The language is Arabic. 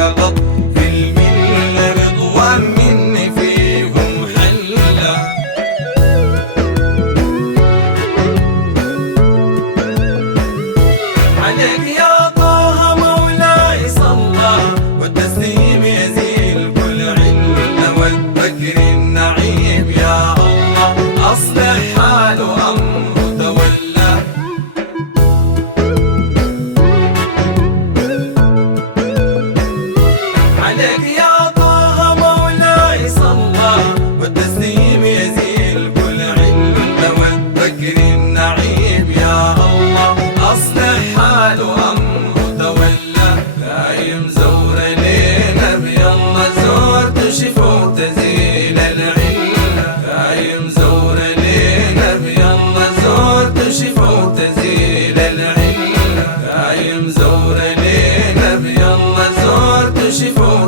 غلط في الملة رضوان مني فيهم حلة. عليك يا طه مولاي صلى والتسليم يزيل كل علة، والذكر النعيم يا الله أصلح حاله أمره تولى. عليك يا طه مولاي صلى والتسليم يزيل كل علة، والذكر النعيم يا الله أصلح حاله أمره تولى. دايم زور لينا بيلا زور تشفوا تزيل العلة، دايم زور لينا بيلا زور تشفوا تزيل العلة، دايم زور لينا بيلا زور تشفوا